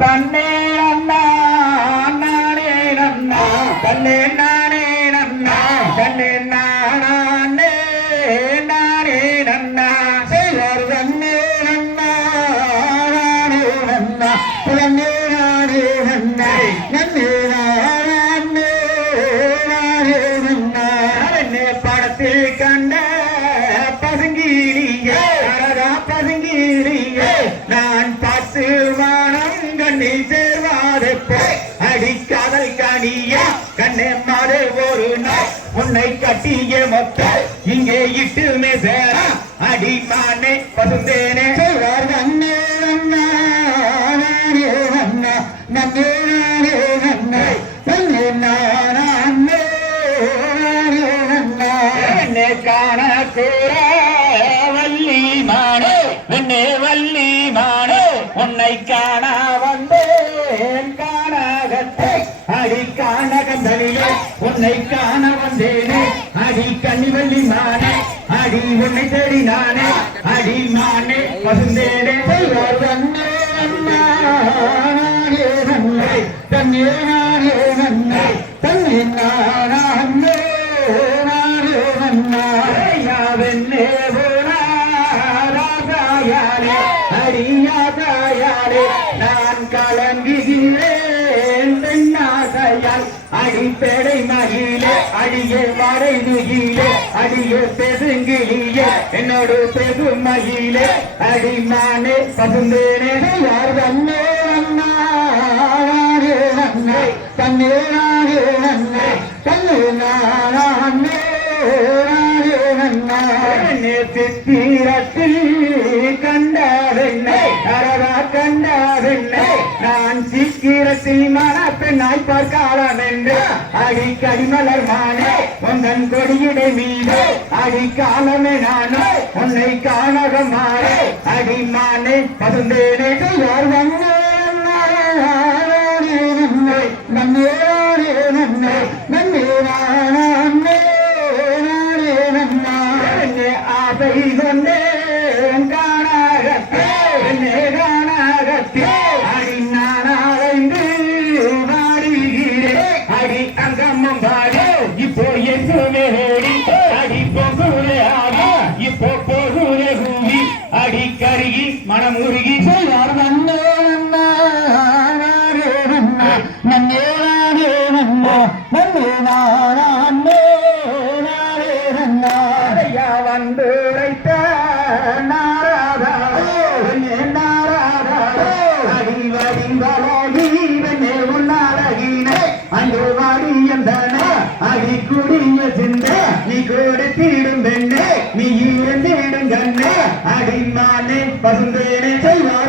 தன்னே அண்ணா நானே நன்னா தன்னே நானே நன்னா தன்னே நானே நானே நன்னா செய்வார் தன்னே நன்னா நானே நன்னா தன்னே நானே நன்னா நன்னே நானே நானே நன்னா என்னை படத்தில் கண்ட பதுங்கிலியே பதுங்கிலியே நான் பார்த்து கண்ணி சேர்வாதே அடிக்காதல் கனிய கண்ணே மாறு ஒரு நாள் உன்னை கட்டிய மொத்த இங்கே இட்டு மேசேர அடிமானே பசுந்தேனே நன்னே நன்னா நன்னா நன்னே நன்னே நன்னே நானே நன்னே காண கூற வள்ளி மானே நன்னே வள்ளி மானே உன்னை காண வந்தேன் காணகத்தை அடி காணகந்தனிலே உன்னை காண வந்தேனே அடி கன்னிவள்ளி மானே அடி உன்னை தேடி நானே அடி மானே பசுந்தேனே தன்னே நானே நன்னை தன்னே நானே நன்னை தன்னே நானே நானே நன்னா யாவென்னே அடியாதாயாரே நான் கலங்குகிறேன் பெண்ணாசையால் அடிப்படை மகிழே அடியே மறை துகிலே அடியே பெருங்கிலியே என்னோடு பெரு மகிழே அடிமானே பசுந்தேனே யார் தன்னே நன்னாரே நன்னை தன்னே நானே நன்னை தன்னே நானே சித்திரத்தில் கண்டவென்னை அரவா கண்டவென்னை நான் சித்திரத்தில் மனப்பெண்ணாய் பார்க்கலாம் என்று அடிக்கடி மலர் மானே உந்தன் கொடியிடை மீது அடிக்காலமே நானோ உன்னை காணக மாறே அடிமானே பசுந்தேனே யார் வந்தே நன்னை நன்னே நன்னை நன்னே நானே ஆசை கொண்டேன் காணாகத்தே என்னே காணாகத்தே அடி நானாளைந்து மாறுகிறேன் அடி அங்கம்மம் பாடு இப்போ எங்குமே ஓடி அடி பொகுலே ஆகி இப்போ பொகுலே கூவி அடி கருகி மனமுருகி செய்வார் நன்னே நன்னா நானே நன்னா நன்னே நானே நன்னா நன்னே நானே நானே நன்னா வந்து நாராதா நாராதா அடிவடி வளி உன்னாரகினே அங்கு வாடி எந்தன அடி குடிய சிந்த நீ கொடுத்திடும் பெண்ணே நீ இருந்திடும் கண்ணே அடிமானே பசுந்தேனே செய்வா